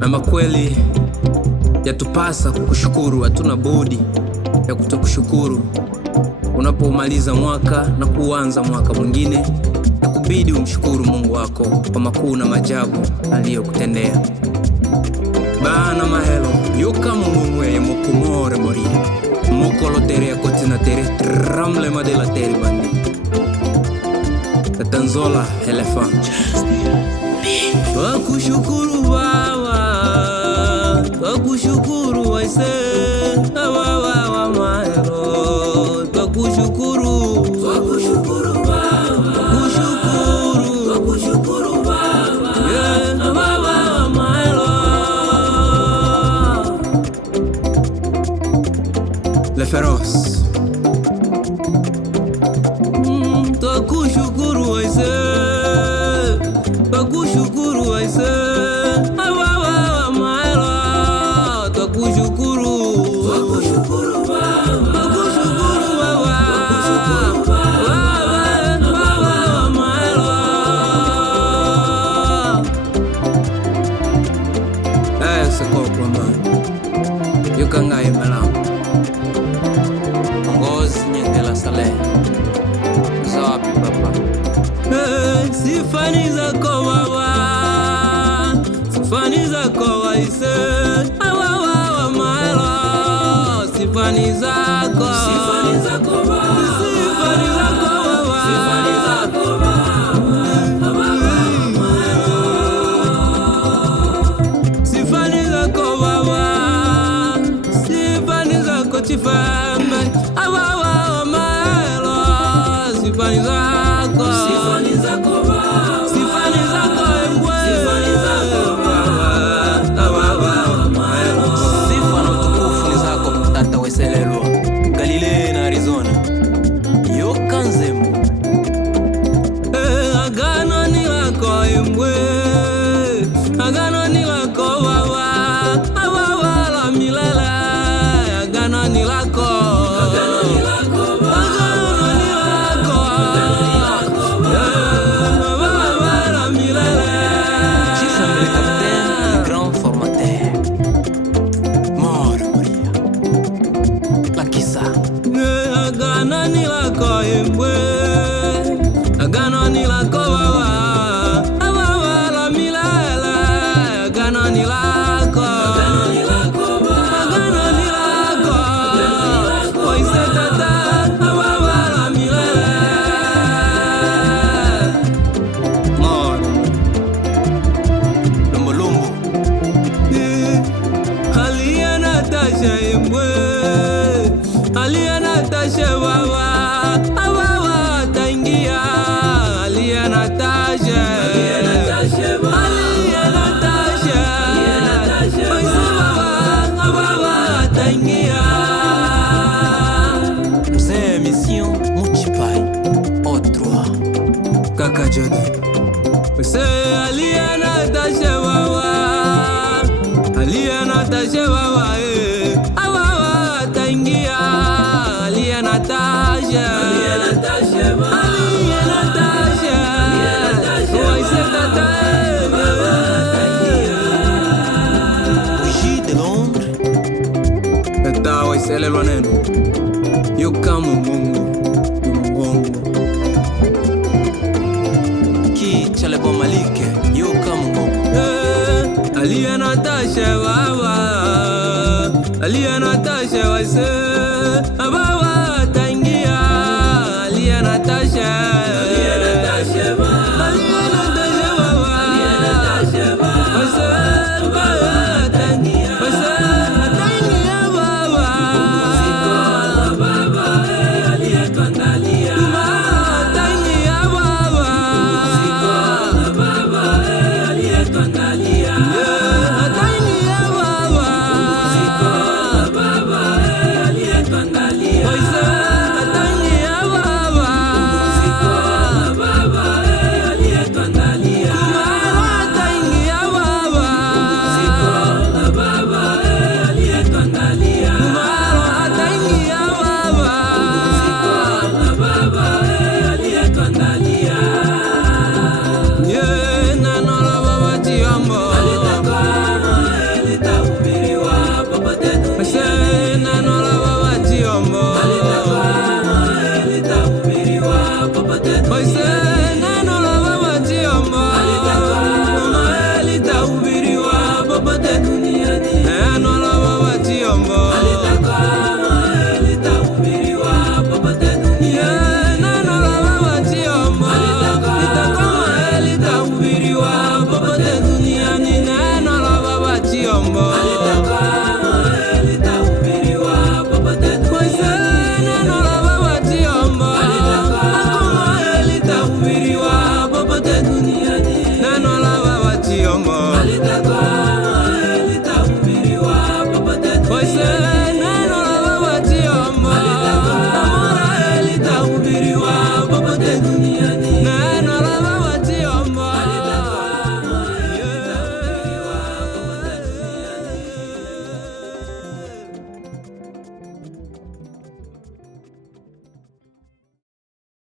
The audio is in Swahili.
Na makweli yatupasa kukushukuru, hatuna budi ya kutokushukuru. Unapomaliza mwaka na kuanza mwaka mwingine, yakubidi umshukuru Mungu wako kwa makuu na maajabu aliyokutendea. Bana mahelo yuka mumumwe mukumore mori mukolo tere kotina tere tramle madela tere bandi katanzola elephant. Wakushukuru Baba, wakushukuru waise wa mahelo, wakushukuru Baba, wakushukuru Baba, yeah, wa mahelo. Le Feroz twakushukuru waise, twakushukuru waise wa mahelo, twakushukuru Baba, twakushukuru Baba, wa mahelo. Sekoko man yukangaye malam ngozi nyendela sale zapi papa. Sifani zako Baba, sifani zako waise wa mahelo, sifani zako Baba, sifani zako Baba, sifani zako Baba, sifani zako chifamba wa mahelo, sifani zako Baba, sifani zako embwe, sifani zako Baba wa mahelo. Sifa na utukufu ni zako Tata Weselelwa Galilei na Arizona yokanzemu. Agano ni lako embwe, agano ni lako Baba la milele, agano ni lako, agano ni lako Baba la milele. Chief le capitaine, le grand formateur Mort Maria la kisa. Agano ni lako embwe, agano ni lako Baba la milele, agano ni lako, agano ni lako waise Tata Baba la milele. Mort Lumbo Alia Natasha embwe, Alia Natasha Baba taingia, Alia Natasha waise Baba taingia. Mzee mission Muchipai Otrua Kaka Jode waise Alia Natasha Baba, Alia Natasha Baba taingia, Alia Natasha waise Tata Bougie de Londres Tata Weselelwa neno yukamu Mungu Mungu Kichalebo Malike yukamu Mungu. Alia Natasha Baba, Alia Natasha waise Baba taingia, Alia Natasha Baba waise Baba taingia Baba aliyetuandalia taingia Baba aliyetuandalia taingia Baba aliyetuandalia waise taingia Baba dunia